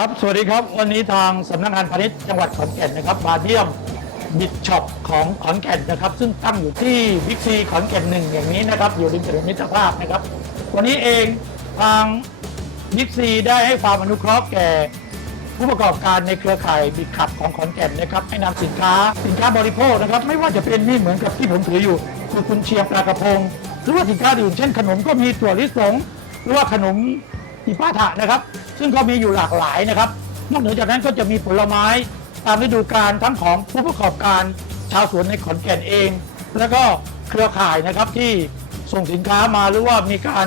ครับ สวัสดีครับ วันนี้ทางสำนักงานพาณิชย์จังหวัดขอนแก่นนะครับ มาเยี่ยมบิดช็อปของขอนแก่นนะครับ ซึ่งตั้งอยู่ที่บิ๊กซีขอนแก่นหนึ่งอย่างนี้นะครับ อยู่ริมถนนมิตรภาพนะครับ วันนี้เองทางบิ๊กซีได้ให้ความอนุเคราะห์แก่ผู้ประกอบการในเครือข่ายบิดขับของขอนแก่นนะครับ ให้นำสินค้าสินค้าบริโภคนะครับ ไม่ว่าจะเป็นนี่เหมือนกับที่ผมถืออยู่ คือคุณเชียงปลากระพง หรือว่าสินค้าอื่นเช่นขนมก็มีถั่วลิสงหรือว่าขนมอีป้าถะนะครับ ซึ่งก็มีอยู่หลากหลายนะครับ นอกเหนือจากนั้นก็จะมีผลไม้ตามฤดูกาลทั้งของผู้ประกอบการชาวสวนในขอนแก่นเอง แล้วก็เครือข่ายนะครับที่ส่งสินค้ามาหรือว่ามีการ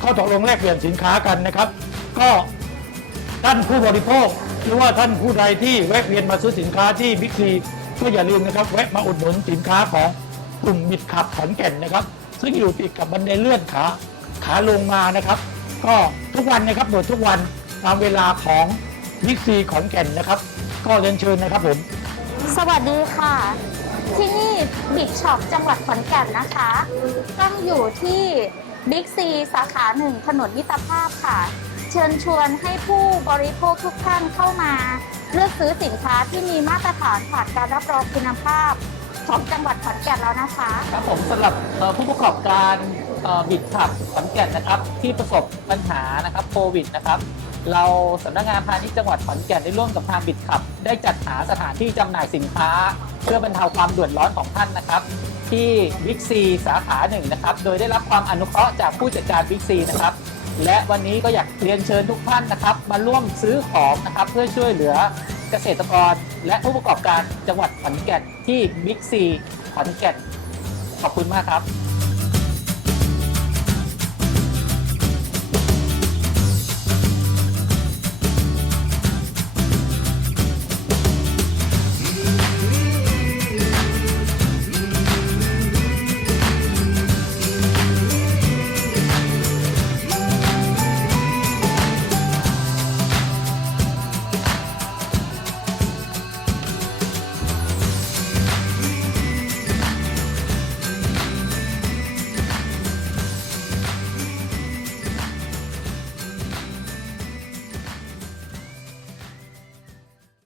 เข้าตกลงแลกเปลี่ยนสินค้ากันนะครับ ก็ท่านผู้บริโภค หรือว่าท่านผู้ใดที่แวะเวียนมาซื้อสินค้าที่บิ๊กซีก็อย่าลืมนะครับแวะมาอุดหนุนสินค้าของกลุ่มมิตรขับขอนแก่นนะครับ ซึ่งอยู่ติดกับบันไดเลื่อนขาขาลงมานะครับ ก็ทุกวันนะครับโดทุกวันตามเวลาของบิ๊กซีขอนแก่นนะครับ ก็เรียนเชิญนะครับผม สวัสดีค่ะ ที่นี่บิ๊กช็อปจังหวัดขอนแก่นนะคะตั้งอยู่ที่บิ๊กซีสาขาหนึ่งถนนมิตรภาพค่ะ เชิญชวนให้ผู้บริโภคทุกท่านเข้ามา เลือกซื้อสินค้าที่มีมาตรฐานผ่านการรับรองคุณภาพ ของจังหวัดขอนแก่นแล้วนะคะ ครับผมสำหรับเอ่อผู้ประกอบการบิดขับขอนแก่นนะครับ ที่ประสบปัญหานะครับโควิดนะครับ เราสำนักงานพาณิชย์จังหวัดขอนแก่นได้ร่วมกับทางบิดขับ ได้จัดหาสถานที่จำหน่ายสินค้า เพื่อบรรเทาความเดือดร้อนของท่านนะครับ ที่บิ๊กซีสาขาหนึ่งนะครับ โดยได้รับความอนุเคราะห์จากผู้จัดการบิ๊กซีนะครับ และวันนี้ก็อยากเรียนเชิญทุกท่านนะครับ มาร่วมซื้อของนะครับเพื่อช่วยเหลือ เกษตรกรและผู้ประกอบการจังหวัดขอนแก่นที่บิ๊กซีขอนแก่นขอบคุณมากครับ